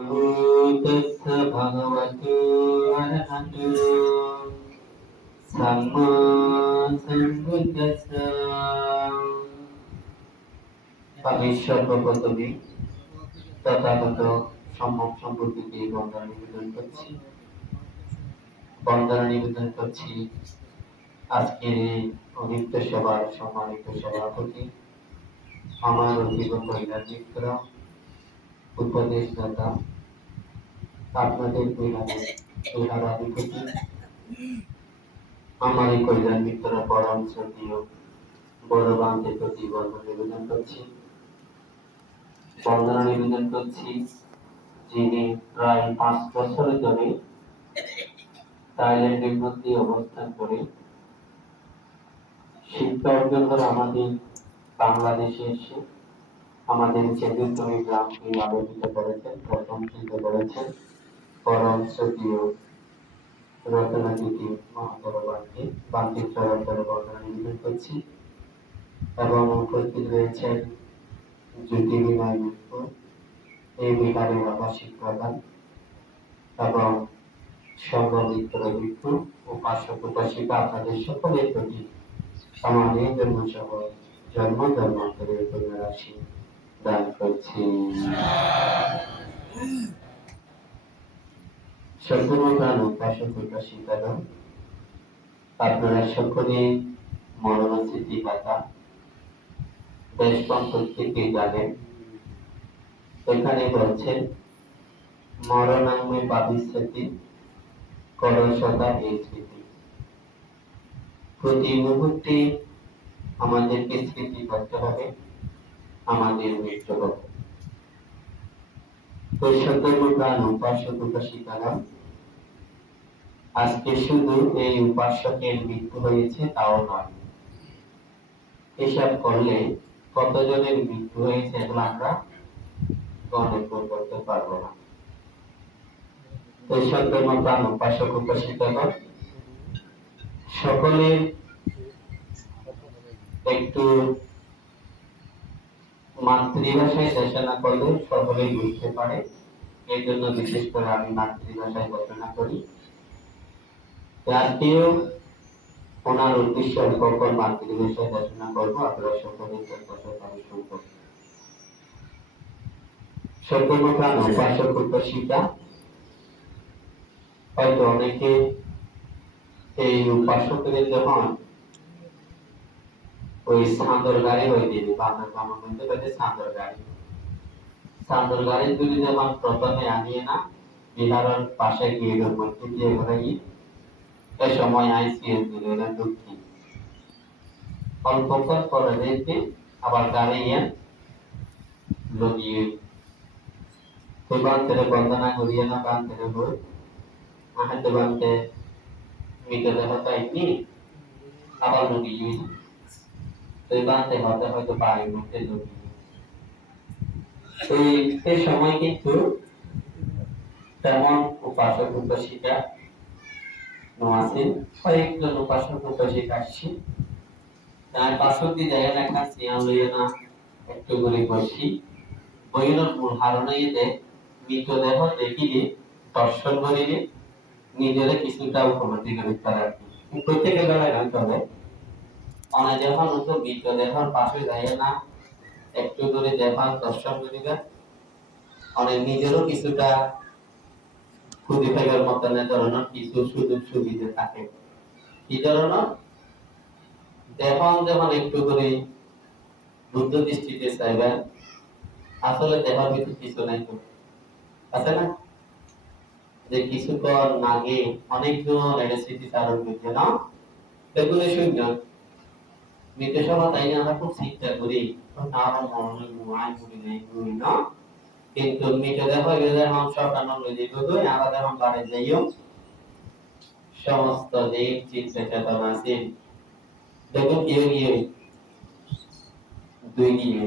তস্য ভগবতু অরহতু সাম্মা সম্বুদ্ধস্য আমি সর্বপ্রথমে তথাগত সম্যক সম্পর্কিত বন্দনা নিবেদন করছি বন্দনা নিবেদন করছি আজকের এই পবিত্র সভার সম্মানিত সভাপতি আমার অভিজ্ঞ কল্যাণ মিত্র উপদেশদাতা আপনাদের দুহারাধিপতি আমার এই কল্যাণ মিত্র পরম শ্রদ্ধীয়, বড় প্রতি বন্দনা নিবেদন করছি। বন্দনা নিবেদন করছি যিনি প্রায় পাঁচ বছর ধরে থাইল্যান্ডের মধ্যে অবস্থান করে। শিক্ষা অর্জন করে আমাদের বাংলাদেশে এসে আমাদের চেতুর্থমী গ্রামকে আলোকিত করেছেন প্রথম প্রশংসিত করেছেন পরম শ্রদ্ধীয় রত্নাদিতি মহাতর বান্তি বান্তির চরন্তর বর্ণনা নিবেদন করছি। এবং উপস্থিত রয়েছেন জ্যোতি বিনয় মিত্র, এই বিহারের আবাসিক প্রধান এবং সর্বমিত্র মিত্র, উপাসক, উপাসিকা আপনাদের সকলের প্রতি আমার এই জন্ম সহ জন্ম জন্মান্তরের পুনরাশি দান করছি। আপনারা সকলে মরণ স্মৃতি কথা দেশপাম প্রত্যেকে জানেন এখানে বলছেন, মরণাঙ্গে ভবিষ্যতি করো সদা এই স্মৃতি। প্রতি মুহূর্তে আমাদেরকে স্মৃতি করতে হবে। আমাদের মৃত্যু উপাসিকারা, আজকে শুধু এই মৃত্যু হয়েছে তাও নয়। করলে কতজনের মৃত্যু হয়েছে আমরা করতে পারব না। এই সত্যের প্রাণ উপাসক উপাসিকাগণ সকলে একটু মাতৃভাষায় দেশনা করলে সকলেই বুঝতে পারে। এই জন্য বিশেষ করে আমি মাতৃভাষায় ঘোষণা করি। আজকেও ওনার উদ্দেশ্য কখন মাতৃভাষায় দেশনা করব। আপনারা সকলে সত্যমপ্রাণ উপাসক উপাসিকা হয়তো অনেকে এই উপাসকদের যখন ওই সাঁদর গাড়ি হয়ে বাংলা গ্রামের মধ্যে বলে সাঁদর গাড়ি। সাঁদর গাড়ি যদি যখন প্রথমে আনিয়ে না বিহারের পাশে গিয়ে মধ্যে দিয়ে ঘুরাই এ সময় আইসিএস দিল এটা দুঃখী। অল্পক্ষণ পরে দেখবে আবার গাড়ি ইয়ে লগিয়ে তো বান্তেরে বন্দনা করিয়ে না বান্তেরে বই আহাতে বান্তে মিটে দেখা পাইনি, আবার লগিয়ে হয়তো এই সময় কিন্তু তেমন উপাসক উপাসিকা কয়েকজন উপাসক উপাসিকা তার দিয়ে জায়গা লেখা সিয়াম লইয়ে না একটু করে বসি। বইয়ের মূল হারণাই দে মৃতদেহ দেখিলে, দর্শন করিলে, নিজের কিছুটা উপলব্ধি করতে পারে প্রত্যেকের বেলায় অনেক যখন উঠো বৃত্ত দেখার পাশে যায় না। একটু করে দেখার দর্শন করিবে অনেক নিজেরও কিছুটা খুঁজে থাকার মতন ধরনের কিছু সুযোগ সুবিধা থাকে। কি ধরনের দেখন, যেমন একটু করে বুদ্ধ দৃষ্টিতে চাইবেন। আসলে দেখার ভিতরে কিছু নাই তো। আছে না? যে কিছুক্ষণ আগে অনেকজন স্মৃতি চারণ করছে না? এগুলো শুনছেন বিদেশবা তাই আমরা খুব চিন্তা করি। তার মনে মুআই করি নাই করি না। কিন্তু মিটে দেখো, এদের হাম সকানো লই দিব তো আমরা যখন বাড়ি যাইও। সমস্ত দিক চিন্তা চেতনা আছে। দেখো কি গিয়ে দুই গিয়ে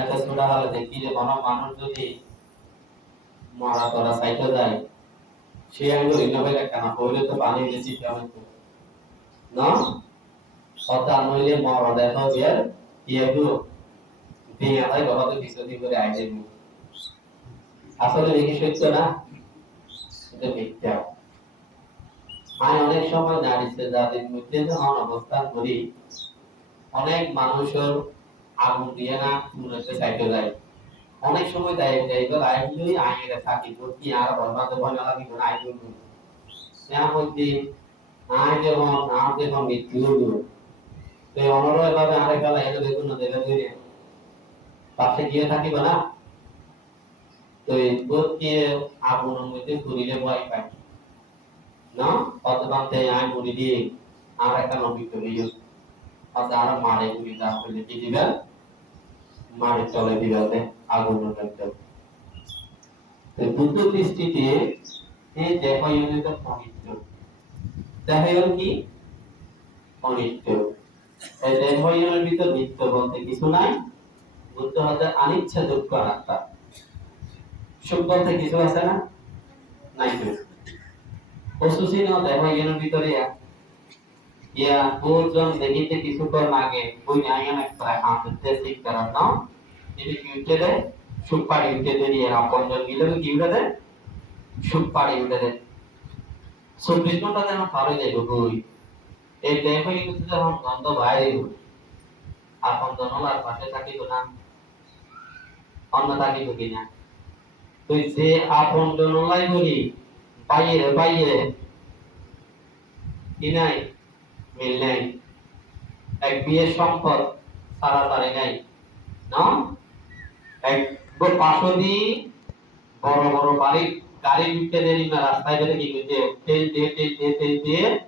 একটা ছোটা হলে দেখি যে কোনো মানুষ যদি মারা করা সাইটে যায়, সে আঙ্গুল ইনোভেট কেন হইলে তো পানি বেশি কেমন না? কথা নইলে মর দেখো বিয়ার ইয়েগু দিয়ে হয় বাবা তো কিছু দিন করে আইতে আসলে দেখি সত্য না? এটা মিথ্যা। আমি অনেক সময় নারীতে যাদের মধ্যে যখন অবস্থান করি, অনেক মানুষের আগুন দিয়ে না পুরোতে চাইতে যায়। অনেক সময় দেয় দেয়, এবার আইনই আইনে থাকি ভর্তি আর বরবাদ বনে লাগি আইন করব এর মধ্যে আইন যেমন আম যেমন মৃত্যু হলো তো অনর এভাবে আরেক বেলা এটা দেখুন না দেখে ধরে পাশে গিয়ে থাকিব না? তো এই ভর্তি আগুনের মধ্যে ঘুরিলে ভয় পাই না? অতবান্তে আইন ঘুরি দিয়ে আর একটা নবিত্ব হইল অত আর মারে ঘুরি দা হইলে কি দিবেন মারে চলে দিবাতে আগুন তো বুদ্ধ দৃষ্টিতে এই দেহ ইউনিট অনিত্য দেহ কি? অনিত্য। এই দেহ ভিতর নিত্য বলতে কিছু নাই, বুদ্ধ হচ্ছে অনিচ্ছা দুঃখ আত্মা। সুখ বলতে কিছু আছে না? নাই তো। অসুসি ন দেহ ইউনিট ভিতরে ইয়া ওজন দেখিতে কিছুক্ষণ আগে ওই আইন একটা হাতে ঠিক করা না? ini কিউটে সুপারি উঠে দেয় এর আপনজন মিলে কি উঠে দেয় সুপারি উঠে দেয় চব্বিশ যেন পার যায় কই এই দেখো কিন্তু যখন গন্ধ বাইরে আপন জনলার পাশে থাকিব না। অন্য থাকিব কিনা? তুই যে আপন জনলাই বলি, বাইরে বাইরে। কি নাই? মিল নাই। এক বিয়ের সম্পদ সারা তারে নাই। না? এক পাশদি, বড় বড় বাড়ি, গাড়ি ঢুকতে দেরি না, রাস্তায় বেরে কি করছে? তেল দিয়ে তেল দিয়ে তেল দিয়ে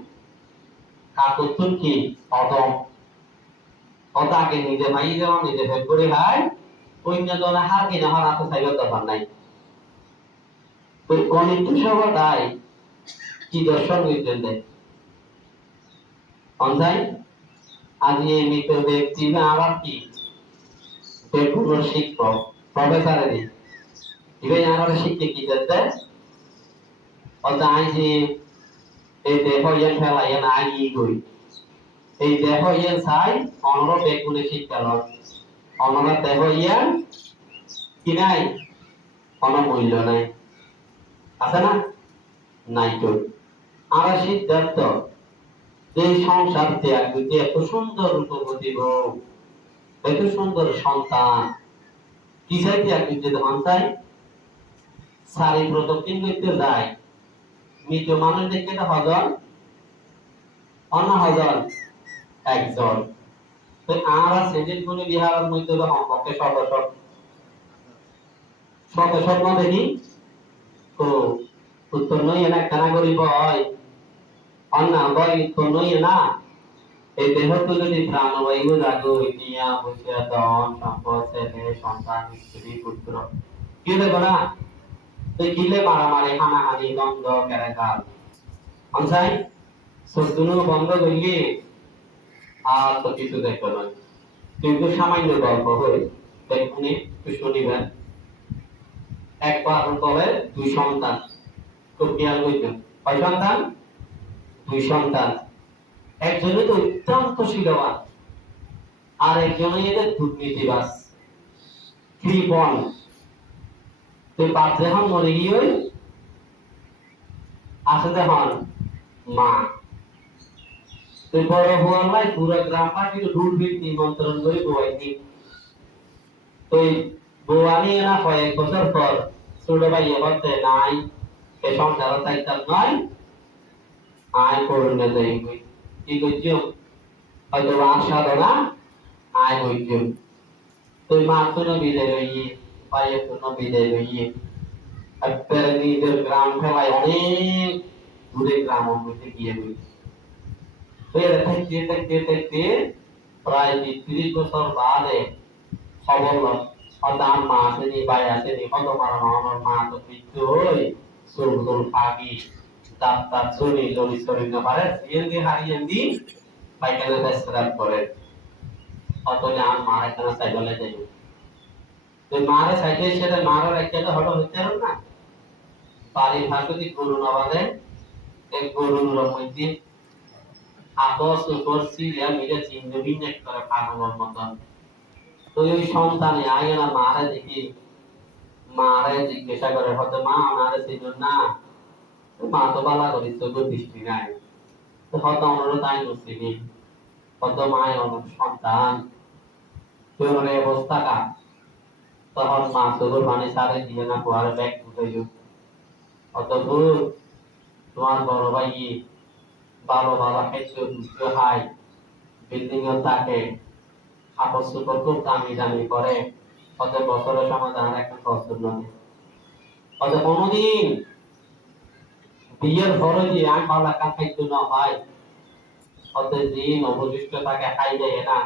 কাকুত্তর কি? অদম অতাকে নিজে ভাই যেমন নিজে ভেদ করে খায় অন্য জনে হার কিনা হার হাতে চাইবার দরকার নাই। অনিত্য সবাই কি দর্শন হইতেন দেয় অন্যায় আজ এই মৃত ব্যক্তি আবার কি? বেগুন শিক্ষক, প্রফেসরে দি ইভেন আমার শিক্ষক কি করতে অত আই এই দেহ ইয়ান ফেলা ইয়ান আই ই গই এই দেহ ইয়ান চাই অনর বেগুনে শিক্ষা লয় অনর দেহ ইয়ান কি নাই? কোন মূল্য নাই। আছে না? নাই তো। আর সিদ্ধার্থ, যে সংসার ত্যাগ করতে এত সুন্দর রূপবতী বউ এত সুন্দর সন্তান কি চাই ত্যাগ করতে ধন চাই সারি প্রদক্ষিণ করতে যায় মৃত মানুষ দেখতে তো হজন অন্য হজন একজন। তো আর সেদিন কোন বিহারের মধ্যে তো সম্পর্কে সদস্য না দেখি, তো উত্তর নই এনা কানা করিব হয়? অন্য বই তো নই না। এই দেহ তো যদি প্রাণ প্রাণবায়ু জাগো ইতিয়া বসে দন সম্পদ ছেলে, সন্তান, স্ত্রী, পুত্র। কি দেবো না তো কিলে মারামারি, হানাহানি, দ্বন্দ্ব কেরাকাল অনসাই সদ্গুণ বন্ধ করলে আর তো কিছু দেখবে না। কিন্তু সামান্য গল্প হয়ে দেখুন একটু শুনিবেন একবার তবে দুই সন্তান। খুব খেয়াল করবেন কয় সন্তান, দুই সন্তান। একজনে তো অত্যন্ত শিলবান, আর একজনে এদের দুর্নীতিবাস কৃপণ তো বাপ যখন মরে গিয়ে আসে তখন মা। তো বড় হওয়ার লাই পুরো গ্রামবাসী রুটবিট নিমন্ত্রণ করে বোয়াইনি। তো বোয়ানি না কয়েক বছর পর, ছোট ভাই এবারে নাই, এ সংসার চাইতাম নয় আয় করুন না যাই কি করছ? হয়তো আশা ধরা আয় হইছো তুই মা তো বিদায় রইয়ে পায়ে তো বিদায় রইয়ে একবার নিজের গ্রাম ফেলায় অনেক দূরে গ্রাম মধ্যে গিয়ে হই এটা থাকতে থাকতে প্রায় বছর বাদে খবর মা আসেনি বাই আসেনি কত মারা আমার মা তো মৃত্যু হই সুর খাগি দাঁত দাঁত শুনি লড়ি না পারে দিয়ে হারিয়ে পাইকালে দেশরাত করে অত জান মার এখানে সাইকেলে যাই মারে সাইকেল সেটা মারের একটা হলো হইতে না। পারি ভাষতি গুরু নবাদে এক গুরুর মধ্যে আপস উপর সিরিয়া মিলে চিহ্ন ভিন্ন করে পাগলের মতন। তো ওই সন্তানে আয় না মারে দেখি, মারে জিজ্ঞাসা করে, হয়তো মা আমারে ছিল না। মা তো বালা করি, চোখ দৃষ্টি নাই। তো হয়তো আমারও তাই নসিবি হয়তো মায় আমার সন্তান। তোর অবস্থা কা তখন মা চোখের পানি সারে দিয়ে না পোয়ারে ব্যাগ উঠে অতদূর তোমার বড় ভাই ভালো ভালো খাইছো দুটো হাই বিল্ডিং এর তাকে কাপড় চোপড় খুব দামি দামি করে। অত বছরের সমাধান একটা বছর নয় অত কোনোদিন বিয়ের ঘরে যে আমি ভালো একটা খাইতো না ভাই অত দিন অবশিষ্ট তাকে খাই দেয় না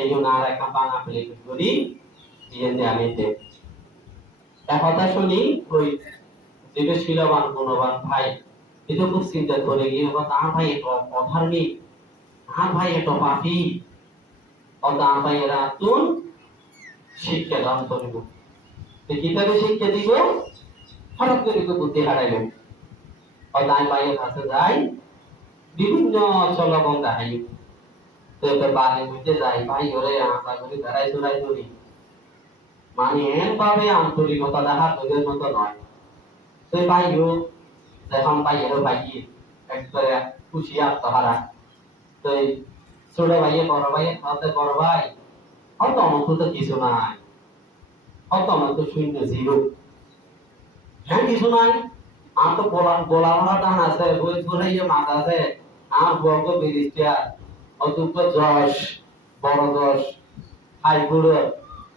এই জন্য আর একটা বাঙা প্লেট করি। দিয়ে আমি দে কথা শুনি ওই যেটা শিলবান গুণবান ভাই এটা খুব চিন্তা করে গিয়ে তার ভাই এত অধার্মিক তার ভাই এত পাপি। তার ভাই, এরা শিক্ষা দান করিব। তো কীভাবে শিক্ষা দিব? হঠাৎ করে বুদ্ধি হারাইল। তাই ভাইয়ের কাছে যাই, বিভিন্ন চলবন দেখাই তো বাড়ির মধ্যে যাই। ভাই, ওরে আশা করি বেড়াই চড়াই করি। মানে ভাবে আন্তরিকতা দেখা তোদের মতো নয় তো ভাই হোক যখন ভাইয়েরও ভাই একবারে খুশি আত্মহারা তো এই ছোট ভাইয়ে, বড় ভাইয়ে খাওয়াতে বড় ভাই হয়তো আমার তো কিছু নাই। হয়তো আমার তো শূন্য জিরো হ্যাঁ কিছু নাই। আমার তো গোলা গোলা ভরা দান আছে বই ফুরাইয়ে মাছ আছে। আমার বর্গ বেরিস্টার অতুপ্য যশ বড় যশ হাই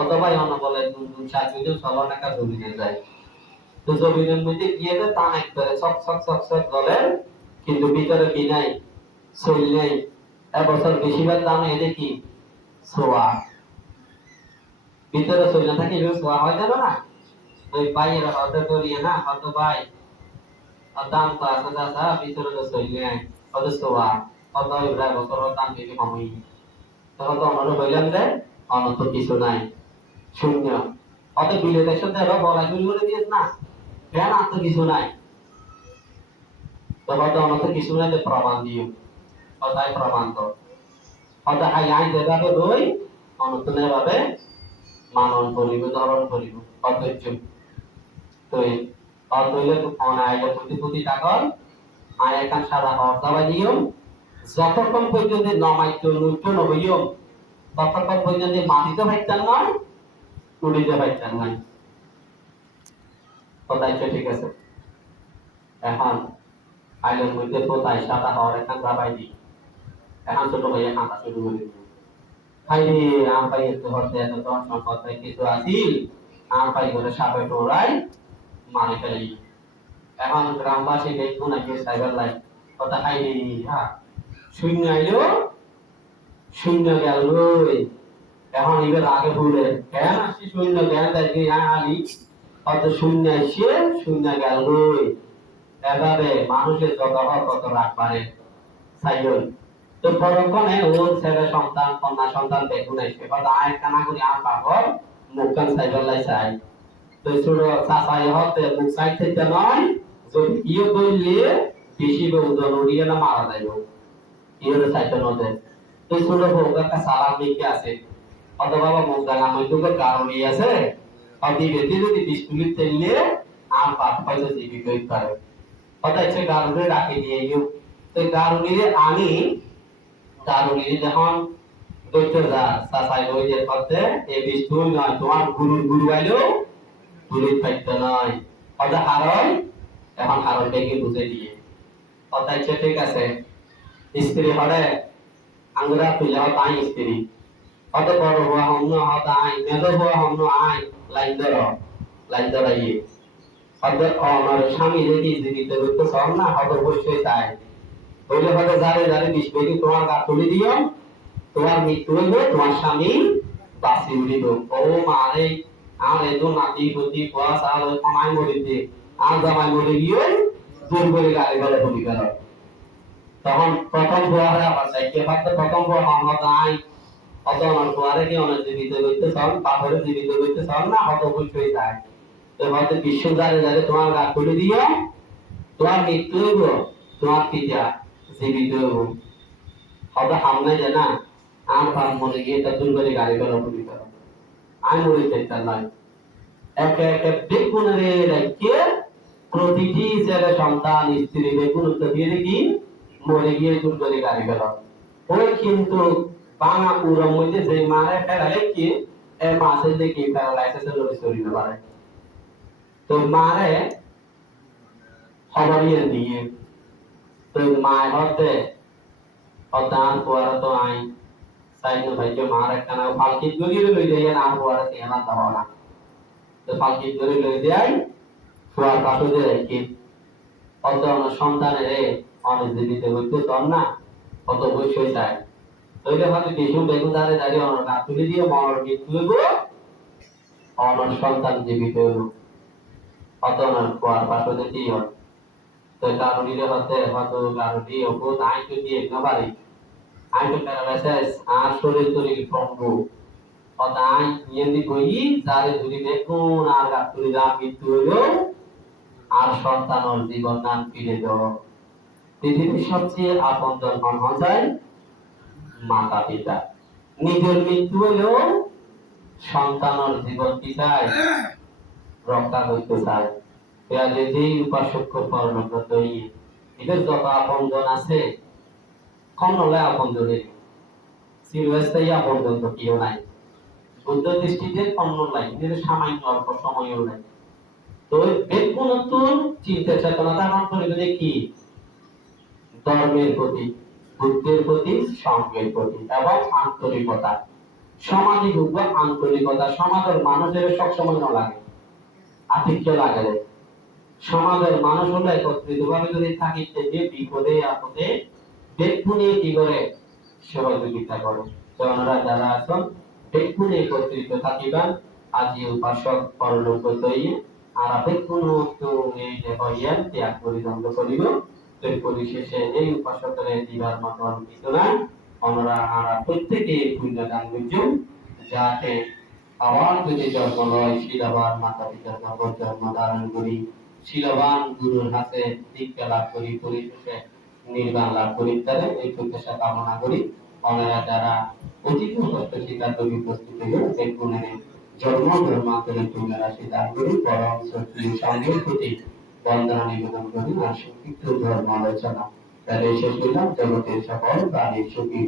অথবা অন্য বলে দুন দুন শ্বাস দিলেও চলো টাকা জমিনে যায়। তো জমিনের মধ্যে গিয়ে তো টান একবারে ছক ছক ছক ছক বলে কিন্তু ভিতরে কি নাই? শৈল নেই। এবছর বেশিরভাগ দাম এনে কি? সোয়া। ভিতরে শৈল না থাকে সোয়া হয় যাবে না? ওই পাইয়ের হতে করিয়ে না, হয়তো ভাই দাম তো আছে দাদা ভিতরে তো শৈল নেই। হত সোয়া। হত প্রায় বছর দাম বেশি কমই তখন তো আমরা বললাম যে অনত কিছু নাই। শূন্য। অত বিলেতের সাথে বলা শুরু করে দিয়েছ না? তো কিছু নাই? তো হয়তো কিছু নাই প্রমাণ দিও। কথায় প্রমাণ তো হয়তো আই যেভাবে ভাবে মানন করিব করিব। অধৈর্য তো অধৈর্য অনাইলে প্রতি প্রতি আয় একান সাদা হওয়ার দিও। যতক্ষণ পর্যন্ত নমাইত নৈত্য নবইও ততক্ষণ পর্যন্ত মাটিতে ভাইতাম নয়। উড়িতে ভাইতাম নয় কোথায় ঠিক আছে। এখন আইলের মধ্যে কোথায়? সাদা হওয়ার এখান দাবাই দিই এখন ছোট ভাইয়া কাঁদা শুরু করে দিল ভাই আম ভাই একটু হতে এত তোমার সম্পদ কিছু আসিল আম ভাই করে সাপে টোড়াই মারে ফেলি। এখন গ্রামবাসী দেখব নাকি সাইবার লাইফ কথা খাই হ্যাঁ। শূন্য আইলো, শূন্য গেল। এখন এবার আগে ভুলে কেন আসছি শূন্য জ্ঞান দেখি আলি কত শূন্য এসে শূন্য গেল এভাবে মানুষের যত হয় তত রাগ পারে সাইকেল তো পরক্ষণে ওর ছেলে সন্তান, কন্যা সন্তান দেখুন কথা আয় কানা করি আর পাগল সাইকেল লাই চাই তো ছোট চাচাই হতে মুখ সাইড থেকে নয়, যদি ইয়ে বললে বেশি ওজন না মারা যাইব। ইয়ে সাইকেল নদে তো ছোট একটা সালাম লিখে আছে। অথবা মুখ জানা মধ্যে কারণ আছে। অতি বেশি যদি বিশ মিনিট তেললে আর পাঁচ পয়সা জীবিত হইতে পারে অর্থাৎ সে গারুরে রাখি দিয়ে ইউ তো গারুনিরে আনি গারুনিরে যখন দৈত্য যা সাসাই যে তুই নয় তোমার গুরু গুরু আইলো গুরু পাইতে নয় অদা হারয় এখন বেগে বুঝে দিয়ে। অতাই ঠিক আছে। স্ত্রী হরে তুলে হত আই স্ত্রী অত বড় হওয়া হন্য হত আই মেদ হওয়া হন্য আই লাইন ধর লাইন ধরাইয়ে অত আমার স্বামী যদি জীবিত করতে সব না হত অবশ্যই তাই হইলে হতে যারে যারে বিষ বেগে তোমার গা তুলে দিও তোমার মৃত্যু হইব তোমার স্বামী বাঁচি উঠিব ও মারে আর এতো নাতি পুতি সাল ওই কমাই মরিতে আর জামাই মরে গিয়ে জোর করে গাড়ি গলে পড়ি গেল তখন প্রথম বুয়ারে আবার চাইতে পারতো প্রথম বুয়া মোহাম্মদ আই অত আমার বুয়ারে কি অনেক জীবিত করতে সব বাপরে জীবিত করতে সব না? হত অবশ্যই যায়। তো হয়তো বিশ্ব যারে যারে তোমার গা তুলে দিও তোমার মৃত্যু হইব, তোমার পিতা জীবিত হইব। হয়তো সামনে যে না, আর তার মনে গিয়ে তা দূর করে গাড়ি গলা পড়ি গেল আমি মরে চাইতে নাই একে একে বেগুনের রেখে প্রতিটি ছেলে সন্তান, স্ত্রী বেগুন দিয়ে দেখি, মরে গিয়ে দূর করে গাড়ি গেল ওই কিন্তু বাংলা উড়ার মধ্যে যে মারে ফেলালে কি? এ মাসে দেখি প্যারালাইসিস লড়ে চলিতে পারে তো মারে খবরিয়ে দিয়ে। তো মায় হতে অদান পোয়ারা তো আই। সাইকেল ভাইকে মার একটা না পালকি গড়িয়ে লই যাই না, পোয়ারা তেনা দাও না। তো পালকি গড়ি লই যাই ফুয়ার পাশে দিয়ে রাখি অত সন্তানের অনেক জীবিত হইতে তর না, অত বসে যায়। তৈলে হয়তো কিছু বেগুন দাঁড়ে দাঁড়িয়ে অনর গা তুলে দিয়ে মর মৃত্যু সন্তান জীবিত ফুয়ার পাশে তো কারণীরে হতে কারণী দিয়ে আর শরীর ইয়েন্দি কই যারে দেখুন, আর তুলে যা মৃত্যু আর সন্তানর জীবন দান ফিরে দাও। পৃথিবীর সবচেয়ে আপন জন হন যায় মাতা পিতা নিজের মৃত্যু হইলেও সন্তানর জীবন কি চায়। রক্ষা করতে চায় উপাসক্য এদের যত আপন জন আছে কম নলে আপন জনের চিরস্থায়ী আপন তো কেউ নাই। বুদ্ধ দৃষ্টিতে কম নাই, এদের সামান্য অল্প সময়ও নাই। তো বেদগুণত্বর চিন্তা চেতনা ধারণ করে দেখি ধর্মের প্রতি বুদ্ধের প্রতি, সঙ্গের প্রতি এবং আন্তরিকতা। সামাজিক উপায় আন্তরিকতা। সমাজের মানুষের সবসময় না লাগে, আতিথ্য লাগে। সমাজের মানুষ হলে একত্রিত ভাবে যদি থাকিতে যে বিপদে, আপদে বেগুনে কি করে? সহযোগিতা করে। তো ওনারা যারা আছেন বেগুনে একত্রিত থাকিবেন। আজি উপাসক পরলোক তৈরি আর বেগুন তো এই যে হইয়ান ত্যাগ পরিদণ্ড করিব। তো পরিশেষে এই দিবার মতন আমরা আমরা প্রত্যেকে দান যাতে যদি জন্ম লয় শিলাবান মাতা পিতার জন্ম ধারণ করি, শিলবান গুরুর হাতে দীক্ষা লাভ করি, পরিশেষে নির্বাণ লাভ করি ইত্যাদি, এই প্রত্যাশা কামনা করি। ওনারা যারা উপস্থিত হয়ে সেই জন্ম দান করি শক্তি সঙ্গের প্রতি বন্দনা নিবেদন করি আর সংক্ষিপ্ত ধর্ম আলোচনা তাহলে শেষ করলাম জগতের সকল প্রাণীর সুখী।